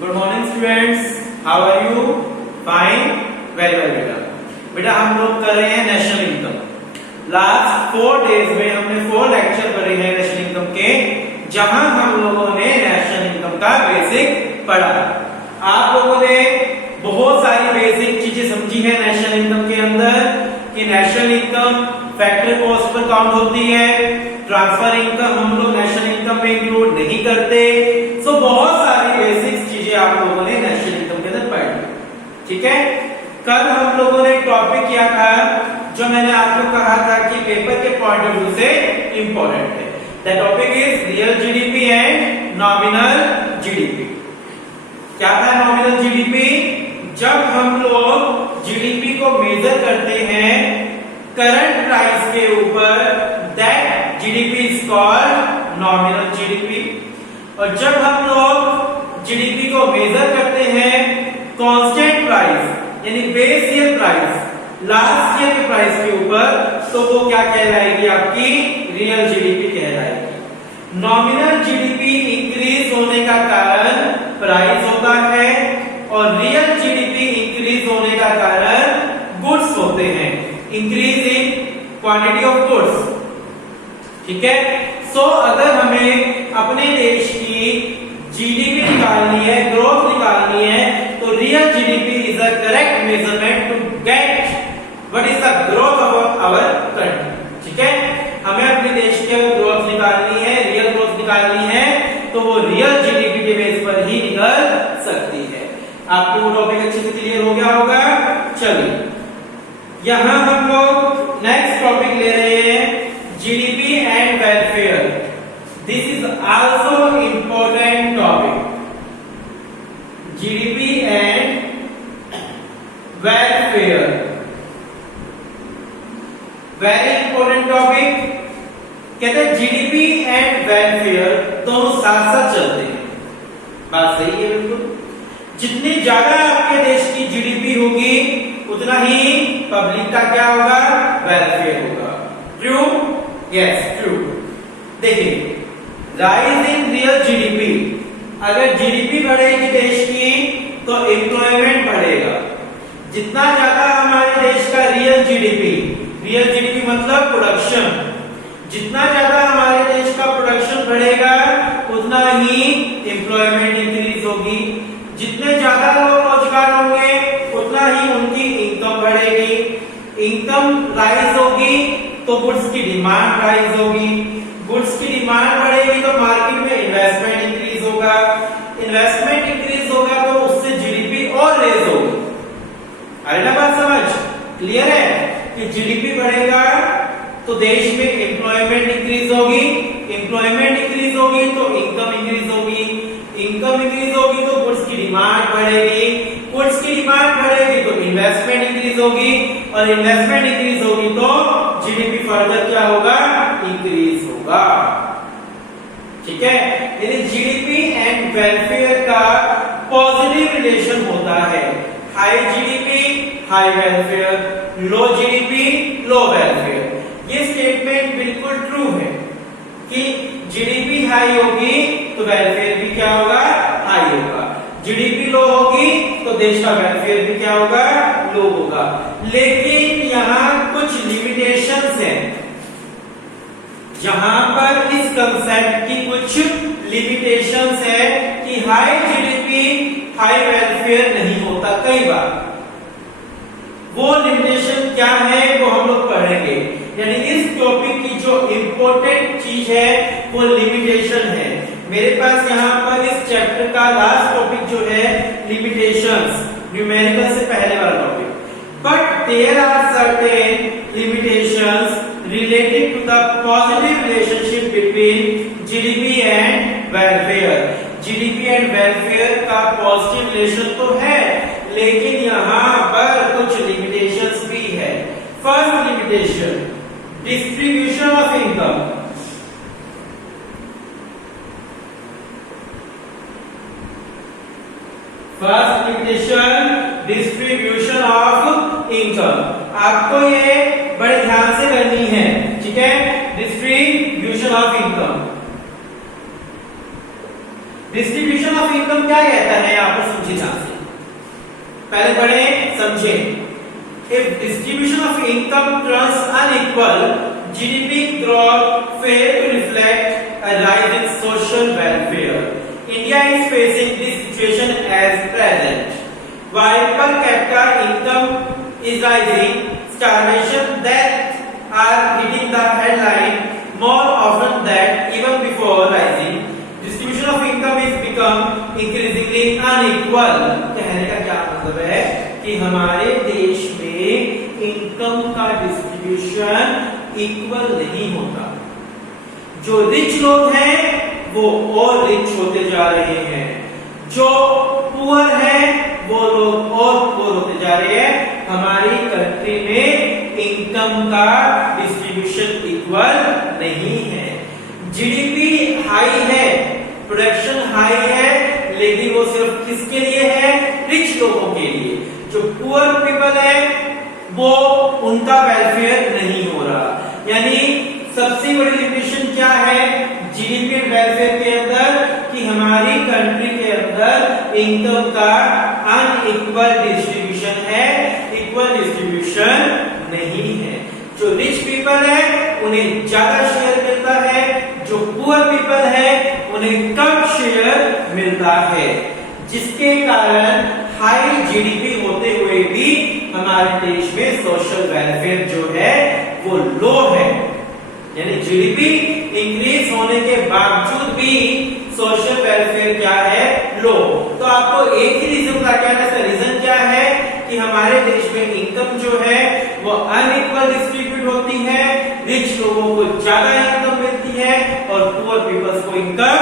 Good morning students, how are you? Fine, very well बेटा हम लोग कर रहे हैं नेशनल इनकम। लास्ट 4 डेज में हमने 4 लेक्चर करे हैं नेशनल इनकम के, जहां हम लोगों ने नेशनल इनकम का बेसिक पढ़ा। आप लोगों ने बहुत सारी बेसिक चीजें समझी है नेशनल इनकम के अंदर कि national income factor cost per count होती है, ट्रांसफर इनकम हम लोग नेशनल इनकम में इंक्लूड नहीं करते। सो बहुत सारी बेसिक चीजें आप लोगों ने नेशनल इनकम के अंदर पढ़ी। ठीक है, कल हम लोगों ने टॉपिक किया था जो मैंने आपको कहा था कि पेपर के पॉइंट ऑफ व्यू से इंपॉर्टेंट है। The topic is real GDP and nominal GDP. क्या था नॉमिनल जीडीपी? जब हम लोग जीडीपी को मेजर करते हैं करंट प्राइस के ऊपर, that GDP is called nominal GDP. और जब हम लोग जीडीपी को मेजर करते हैं कांस्टेंट प्राइस यानी base year price, last year के प्राइस के ऊपर, तो वो क्या कहलाएगी? आपकी रियल जीडीपी कहलाएगी। नॉमिनल जीडीपी इंक्रीज होने का कारण प्राइस होता है और रियल जीडीपी इंक्रीज होने का कारण गुड्स होते हैं, increase in quantity of goods. ठीक है, सो अगर हमें अपने देश की जीडीपी निकालनी है, ग्रोथ निकालनी है, तो real GDP is a correct measurement to get what is the growth of our country. ठीक है, हमें अपने देश की ग्रोथ निकालनी है, रियल ग्रोथ निकालनी है, तो वो रियल जीडीपी के बेस पर ही निकल सकती है। आपको वो टॉपिक अच्छे से क्लियर हो गया होगा। चलिए, यहां हम लोग नेक्स्ट टॉपिक ले रहे हैं GDP and welfare. This is also important topic, GDP and welfare, very important topic. कहते हैं जीडीपी एंड वेलफेयर दोनों साथ साथ चलते हैं। बात सही है बिल्कुल। जितनी ज्यादा आपके देश की जीडीपी होगी उतना ही पब्लिक का क्या होगा? वेलफेयर होगा। ट्रू? Yes, true. देखिए, राइज इन रियल जीडीपी, अगर जीडीपी बढ़ेगी देश की तो एम्प्लॉयमेंट बढ़ेगा। जितना ज्यादा हमारे देश का रियल जीडीपी मतलब प्रोडक्शन, जितना ज्यादा हमारे देश का प्रोडक्शन बढ़ेगा उतना ही एम्प्लॉयमेंट इंक्रीज होगी। जितने ज्यादा लोग रोजगार होंगे उतना ही उनकी इनकम बढ़ेगी। इनकम राइज होगी तो गुड्स की डिमांड राइज होगी। गुड्स की डिमांड बढ़ेगी तो मार्केट में इन्वेस्टमेंट इंक्रीज होगा। इन्वेस्टमेंट इंक्रीज होगा तो उससे जीडीपी और रेज होगी। अरे ना बात समझ क्लियर है कि जीडीपी बढ़ेगा तो देश में एम्प्लॉयमेंट इंक्रीज होगी, एम्प्लॉयमेंट इंक्रीज होगी तो इनकम इंक्रीज होगी, इनकम इंक्रीज होगी तो गुड्स की डिमांड बढ़ेगी, गुड्स की डिमांड बढ़ेगी तो इन्वेस्टमेंट इंक्रीज होगी और इन्वेस्टमेंट इंक्रीज होगी तो जीडीपी फर्दर क्या होगा? इंक्रीज होगा। ठीक है, यानी जीडीपी एंड वेलफेयर का पॉजिटिव रिलेशन होता है। हाई जीडीपी हाई वेलफेयर, लो जीडीपी लो वेलफेयर। ये स्टेटमेंट बिल्कुल ट्रू है कि जीडीपी हाई होगी तो वेलफेयर भी क्या होगा? हाई होगा। जीडीपी लो होगी तो देश का वेलफेयर भी क्या होगा? लो होगा। लेकिन यहाँ कुछ लिमिटेशंस हैं, यहां पर इस कंसेप्ट की कुछ लिमिटेशंस है कि हाई जीडीपी हाई वेलफेयर नहीं होता कई बार। वो लिमिटेशन क्या है वो हम लोग पढ़ेंगे। यानी इस टॉपिक की जो इंपॉर्टेंट चीज है वो लिमिटेशन है। मेरे पास यहाँ पर इस चैप्टर का लास्ट टॉपिक जो है लिमिटेशंस, न्यूमेरिकल से पहले वाला topic. But there are certain limitations related to the positive relationship between GDP and welfare। GDP and welfare का पॉजिटिव रिलेशन तो है, लेकिन यहाँ पर कुछ लिमिटेशंस भी है। First limitation, distribution of income. First limitation, distribution of income. आपको ये बड़े ध्यान से करनी है। ठीक है, distribution of income. Distribution of income क्या कहता है, यहाँ पर समझे ध्यान से, पहले पढ़े समझे। If distribution of income turns unequal, GDP growth fail to reflect a rise in social welfare. India is facing this situation as present. While per capita income is rising, starvation deaths are hitting the headline more often than even before rising. Distribution of income is become increasingly unequal. कहने का क्या मतलब है कि हमारे देश में income का डिस्ट्रीब्यूशन इक्वल नहीं होता। जो रिच लोग हैं वो और रिच होते जा रहे हैं, जो पुअर है वो लोग और पुअर होते जा रहे हैं। हमारी कंट्री में इनकम का डिस्ट्रीब्यूशन इक्वल नहीं है। जीडीपी हाई है, प्रोडक्शन हाई है, लेकिन वो सिर्फ किसके लिए है, रिच लोगों के लिए। जो पुअर पीपल है वो उनका वेलफेयर नहीं हो रहा। यानी सबसे बड़ी लिमिटेशन क्या है जीडीपी एंड वेलफेयर के अंदर, कि हमारी कंट्री के अंदर इनकम का अनइक्वल डिस्ट्रीब्यूशन है, इक्वल डिस्ट्रीब्यूशन नहीं है। जो रिच पीपल है उन्हें ज्यादा शेयर मिलता है, जो पुअर पीपल है उन्हें कम शेयर मिलता है, जिसके कारण हाई जीडीपी होते हुए भी हमारे देश में सोशल वेलफेयर जो है वो लो है। यानी जीडीपी इंक्रीज होने के बावजूद भी सोशल वेलफेयर क्या है, लो। तो आपको एक ही रीजन बता क्या है, रीजन क्या है कि हमारे देश में इनकम जो है वो अनइक्वल डिस्ट्रीब्यूट होती है, रिच लोगों को ज्यादा इनकम मिलती है और पुअर पीपल्स को इनकम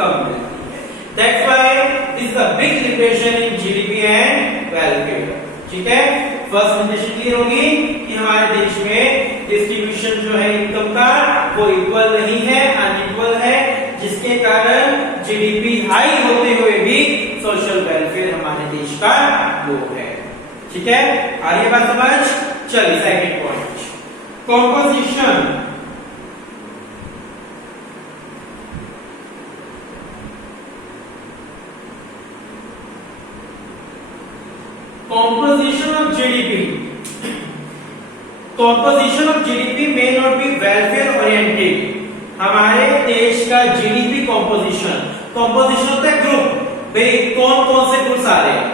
कम मिलती है। That's why this is a big limitation in GDP and welfare. ठीक है, फर्स्ट लिमिटेशन क्लियर होगी कि हमारे देश में डिस्ट्रीब्यूशन जो है इनकम का वो इक्वल नहीं है, अनइक्वल है, जिसके कारण जीडीपी हाई होते हुए भी सोशल वेलफेयर हमारे देश का लो है। ठीक है, आ रही है बात समझ। चलिए second point, composition. Composition of GDP. Composition of GDP may not be welfare oriented. हमारे देश का जीडीपी कॉम्पोजिशन, कॉम्पोजिशन होता है ग्रुप, भाई कौन कौन से ग्रुप्स आ रहे हैं।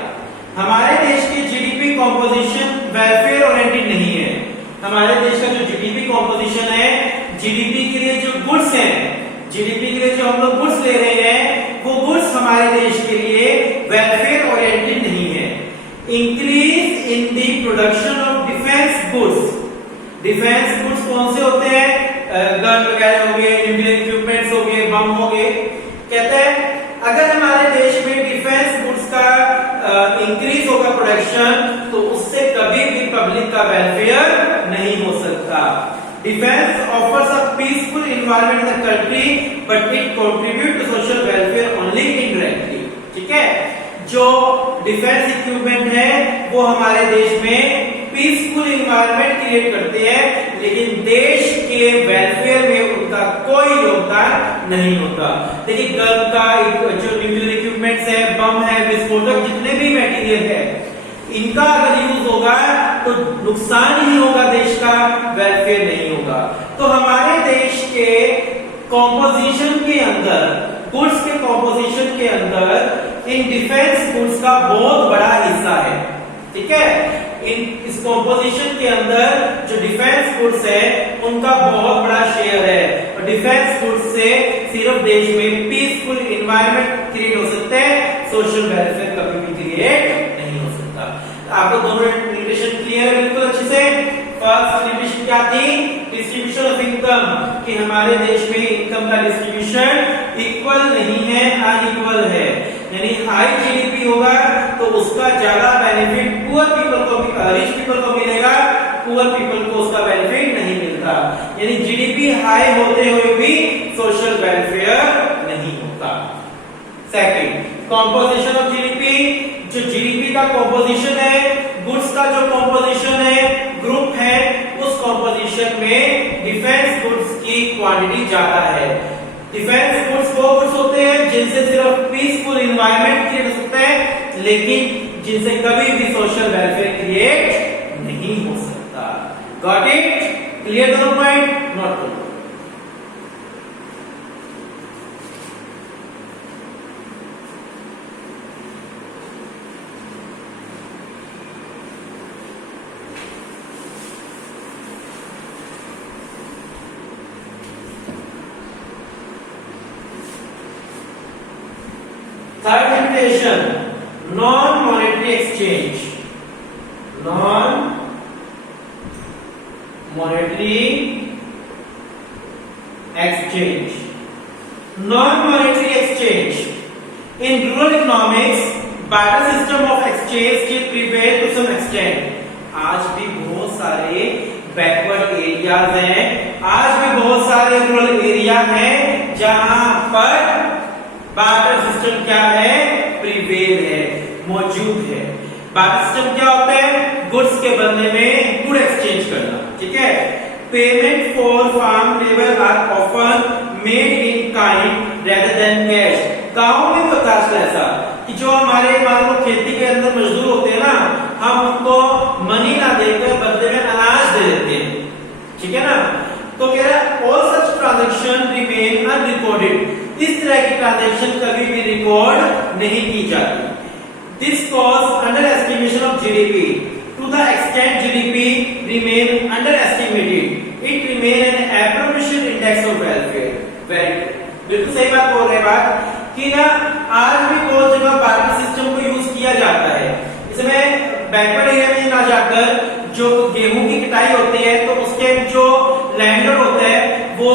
हमारे देश की जीडीपी कॉम्पोजिशन वेलफेयर ओरिएंटेड नहीं है। हमारे देश का जो जीडीपी कॉम्पोजिशन है, जीडीपी के लिए जो गुड्स हैं, जीडीपी के लिए जो हम लोग गुड्स ले रहे हैं, वो गुड्स हमारे देश के लिए वेलफेयर ओरिएंटेड नहीं है। Increase in the production of defence goods. Defence goods कौन से होते हैं, गन वगैरह हो गए, न्यूक्लियर इक्विपमेंट्स हो गए, बम हो गए। कहते हैं अगर हमारे देश में डिफेंस गुड्स का इंक्रीज होगा प्रोडक्शन, तो उससे कभी भी पब्लिक का वेलफेयर नहीं हो सकता। Defence offers a peaceful environment in the country but it contribute to social welfare only indirectly. ठीक है, जो डिफेंस इक्विपमेंट है वो हमारे देश में पीसफुल एनवायरनमेंट क्रिएट करते हैं, लेकिन देश के वेलफेयर में उनका कोई योगदान नहीं होता। देखिए गन का जो न्यूक्लियर इक्विपमेंट्स है, बम है, विस्फोटक जितने भी मटेरियल है, इनका अगर यूज होगा तो नुकसान ही होगा, देश का वेलफेयर नहीं होगा। तो हमारे देश के कॉम्पोजिशन के अंदर, गुड्स के कॉम्पोजिशन के अंदर इन डिफेंस गुड्स का बहुत बड़ा हिस्सा है। ठीक है, इस कॉम्पोजिशन के अंदर जो डिफेंस गुड्स है उनका बहुत बड़ा शेयर है, और डिफेंस गुड्स से सिर्फ देश में पीसफुल एनवायरनमेंट क्रिएट हो सकता है, सोशल वेलफेयर कभी भी क्रिएट नहीं हो सकता। आपको दोनों लिमिटेशन क्लियर है बिल्कुल अच्छे से। फर्स्ट लिमिटेशन क्या थी, डिस्ट्रीब्यूशन ऑफ इनकम, कि हमारे देश में इनकम का डिस्ट्रीब्यूशन इक्वल नहीं है, अनइक्वल है। यानी हाई जीडीपी होगा तो उसका ज्यादा बेनिफिट पुअर पीपल को, रिच पीपल को मिलेगा, पुअर पीपल को उसका बेनिफिट नहीं मिलता। यानी जीडीपी हाई होते हुए भी सोशल वेलफेयर नहीं होता। सेकंड, कॉम्पोजिशन ऑफ जीडीपी, जो जीडीपी का कॉम्पोजिशन है, गुड्स का जो कॉम्पोजिशन है, ग्रुप है, उस कॉम्पोजिशन में डिफेंस गुड्स की क्वांटिटी ज्यादा है। डिफेंस गुड्स वो गुड्स होते हैं जिनसे सिर्फ पीसफुल एनवायरनमेंट क्रिएट हो सकता है, लेकिन जिनसे कभी भी सोशल वेलफेयर क्रिएट नहीं हो सकता। Got it? क्लियर दोनों पॉइंट? नोट करो। Third limitation, non-monetary exchange. Non-monetary exchange. Non-monetary exchange. In rural economics, barter system of exchange still prevail to some extent. आज भी बहुत सारे बैकवर्ड एरियाज हैं, आज भी बहुत सारे रूरल एरिया हैं जहां पर बार्टर सिस्टम क्या है? प्रिवेल है, मौजूद है। बार्टर सिस्टम क्या होता है? गुड्स के बदले में गुड एक्सचेंज करना, ठीक है। Payment for farm labour are often made in kind rather than cash. गांव में होता है ऐसा कि जो हमारे मान लो खेती के अंदर मजदूर होते हैं ना, हम उनको मनी ना देकर बदले में अनाज दे देते हैं, ठीक है ना। तो कह रहा है all such transaction remain unrecorded. इस तरह की ट्रांजैक्शन कभी भी रिकॉर्ड नहीं की जाती। This cause under estimation of GDP to the extent GDP remain under estimated, it remain an appropriation index of welfare. Very बिल्कुल सही बात बोल रहे बात कि ना आज भी बहुत जगह बार्टर सिस्टम को यूज किया जाता है। इसमें बैकवर्ड एरिया में ना जाकर जो गेहूं की कटाई होती है तो उसके जो लैंडलॉर्ड होता है वो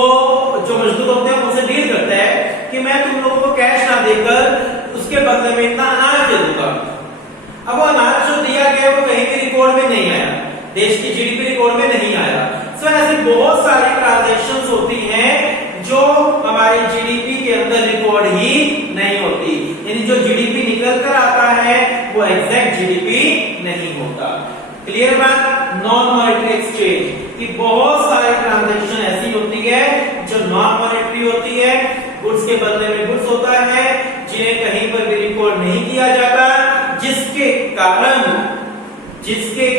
जो मजदूर होते हैं उनसे डील करता है कि मैं तुम लोगों को कैश ना देकर उसके बदले में इतना अनाज दे दूंगा। अब वो अनाज जो दिया गया वो कहीं भी रिकॉर्ड में नहीं आया, देश की जीडीपी रिकॉर्ड में नहीं आया। सो ऐसी बहुत सारी ट्रांजैक्शंस होती हैं जो हमारे जीडीपी के अंदर रिकॉर्ड ही नहीं होती, यानी जो जीडीपी निकल कर आता है वो एग्जैक्ट जीडीपी नहीं होता। क्लियर बात? नॉन मॉनेटरी एक्सचेंज की बहुत सारी ट्रांजैक्शन ऐसी होती है जो नॉन मॉनेटरी होती है, गुड्स के बदले में गुड्स होता है, जिन्हें कहीं पर भी रिकॉर्ड नहीं किया जाता, जिसके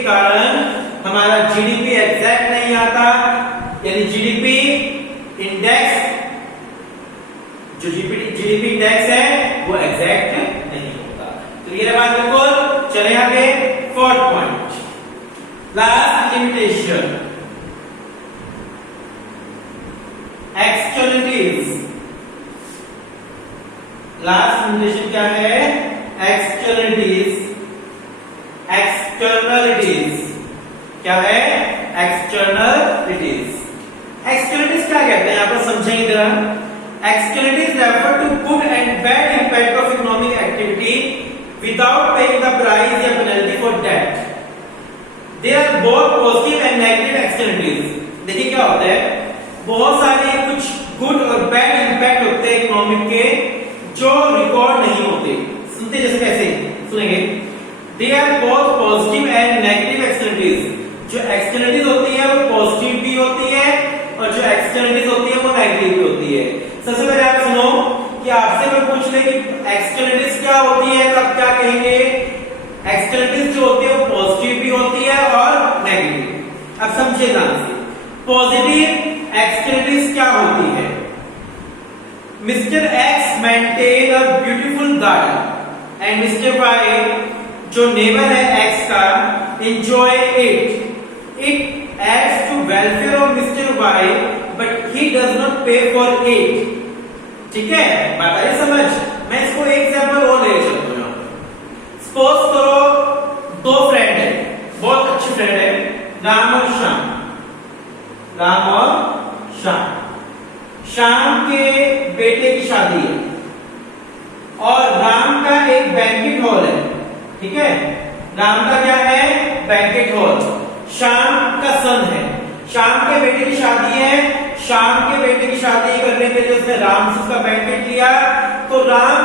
कारण हमारा जीडीपी एग्जैक्ट नहीं आता, यानी जीडीपी इंडेक्स जो जीडीपी इंडेक्स है वो एग्जैक्ट नहीं होता। क्लियर है बात? बिल्कुल। चले आगे fourth point, last limitation, externalities. Last limitation क्या है? एक्सटर्नलिटीज। एक्सटर्नलिटीज क्या है? एक्सटर्नलिटीज। एक्सटर्नलिटीज क्या कहते हैं? यहां पर समझेंगे जरा। Externalities refer to good and bad impact of economic activity without paying the price या penalty for that. They are both positive and negative externalities. देखिए क्या होता है, बहुत सारे कुछ गुड और बैड इंपैक्ट होते हैं इकोनॉमिक के जो रिकॉर्ड नहीं होते। सुनते जैसे कैसे सुनेंगे, they are both positive and negative externalities. जो एक्सटर्नलिटीज होती है वो पॉजिटिव भी होती है और जो एक्सटर्नलिटीज होती है वो नेगेटिव भी होती है। सबसे पहले आप सुनो कि आपसे मैं पूछ ले कि एक्सटर्नलिटीज क्या होती है तो आप क्या कहेंगे? एक्सटर्नलिटीज जो होती है वो पॉजिटिव भी होती है और नेगेटिव। अब समझिए ध्यान से, पॉजिटिव एक्सटर्नलिटीज क्या होती है? Mister X maintain a beautiful garden and mister Y जो नेबर है एक्स का enjoy it adds to welfare of Mr. Y, but he does not pay for it. ठीक है, बात आई समझ? मैं इसको एक एग्जांपल और ले चलता हूँ। सपोज करो दो फ्रेंड है, बहुत अच्छे फ्रेंड है, राम और श्याम। राम और श्याम। श्याम के बेटे की शादी है और राम का एक बैंकेट हॉल है, ठीक है। राम का क्या है? Banquet hall. श्याम का सन है, श्याम के बेटे की शादी है। श्याम के बेटे की शादी करने के लिए उसने राम से उसका बैंकेट लिया, तो राम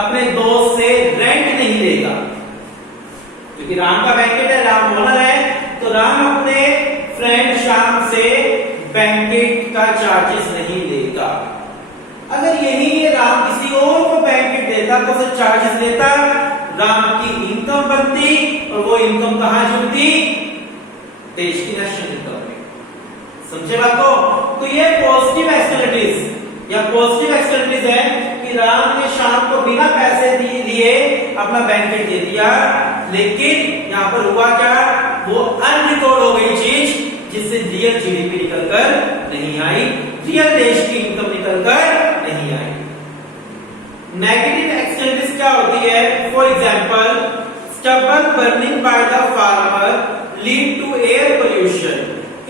अपने दोस्त से रेंट नहीं लेगा, क्योंकि राम का बैंकेट है, राम ओनर है, तो राम अपने फ्रेंड श्याम से बैंकेट का चार्जेस नहीं लेगा। अगर यही राम किसी और को बेनिफिट देता तो उसे चार्जेस देता, राम की इनकम बनती और वो इनकम कहां जुड़ती? देश की नेशनल इनकम में। समझे बात को? तो ये पॉजिटिव एक्सटर्नलिटीज या पॉजिटिव एक्सटर्नलिटीज है कि राम ने शाम को बिना पैसे दिए अपना बेनिफिट दे दिया, लेकिन यहां पर हुआ क्या? वो अनरिकॉर्ड हो गई चीज जिससे रियल जीडीपी निकलकर नहीं आई, रियल देश की इनकम निकलकर नहीं आई। नेगेटिव एक्सटर्नलिटीज क्या होती है? For example, stubble burning by the farmer lead to air pollution,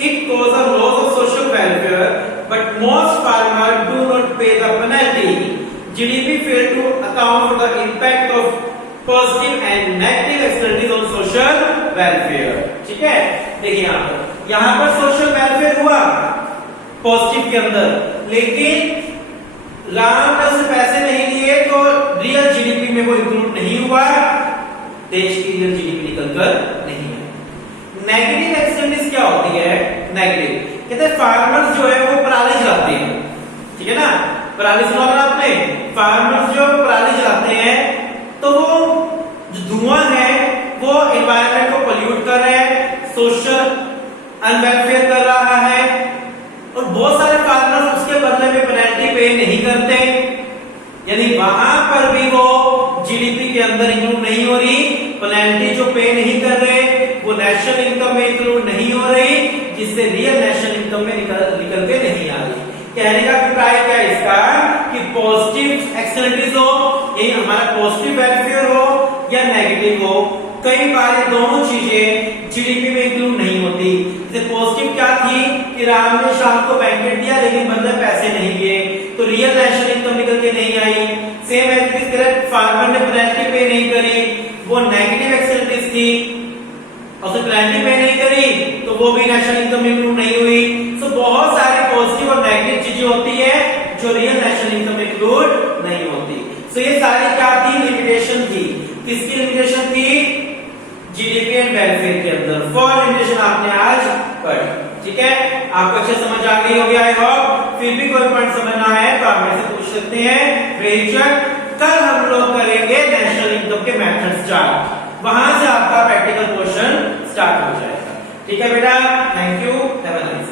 it cause a loss of social welfare, but most farmer do not pay the penalty, GDP fail to account for the impact of positive and negative externalities on social welfare. ठीक है, देखिए यहां पर social welfare हुआ positive के अंदर, लेकिन राम ने उसे पैसे नहीं दिए तो रियल जीडीपी में वो इंक्लूड नहीं हुआ, देश की रियल जीडीपी निकलकर नहीं है। नेगेटिव एक्सटर्नलिटीज क्या होती है? नेगेटिव कहते हैं फार्मर्स जो है वो पराली जलाते हैं, ठीक है ना? पराली सुना होगा आपने, फार्मर्स जो पराली जलाते हैं तो वो जो धुआं है वो एनवायरनमेंट को पोल्यूट कर रहा है, सोशल अनवेलफेयर कर रहा है, और बहुत सारे फार्मर्स उसके बदले में पेनल्टी पे नहीं करते, यानी वहां पर भी वो जीडीपी के अंदर इंक्लूड नहीं हो रही, पेनल्टी जो पे नहीं कर रहे वो नेशनल इनकम में इंक्लूड नहीं हो रही, जिससे रियल नेशनल इनकम में निकल के नहीं आ रही। कहने का अभिप्राय क्या है इसका कि पॉजिटिव एक्सटर्नलिटीज हो, यही हमारा पॉजिटिव वेलफेयर हो या नेगेटिव हो, कई बार ये दोनों चीजें जीडीपी में इंक्लूड नहीं होती। जैसे पॉजिटिव क्या थी कि राम ने शाम को बेनिफिट दिया लेकिन बदले पैसे नहीं दिए, तो रियल नेशनल इनकम निकल के नहीं आई। सेम एज करेक्ट, फार्मर ने पेनल्टी पे नहीं करी, वो नेगेटिव एक्सटर्नलिटीज थी, और उसने पेनल्टी पे नहीं करी तो वो भी नेशनल इनकम में इंक्लूड नहीं हुई। तो बहुत सारी पॉजिटिव और नेगेटिव चीजें होती है जो रियल नेशनल इनकम में इंक्लूड नहीं होती। तो ये सारी क्या थी? लिमिटेशन थी। किसकी लिमिटेशन थी? जीडीपी एंड वेलफेयर के अंदर। फॉर लिमिटेशन आपने आज पढ़ी, ठीक है? आपको अच्छे समझ आ गई होगी आई होप। फिर भी कोई पॉइंट समझना है तो आप मेरे से पूछ सकते हैं बेशक। कल हम लोग करेंगे नेशनल इनकम के मेथड स्टार्ट, वहां से आपका प्रैक्टिकल क्वेश्चन स्टार्ट हो जाएगा। ठीक है बेटा, thank you, have a nice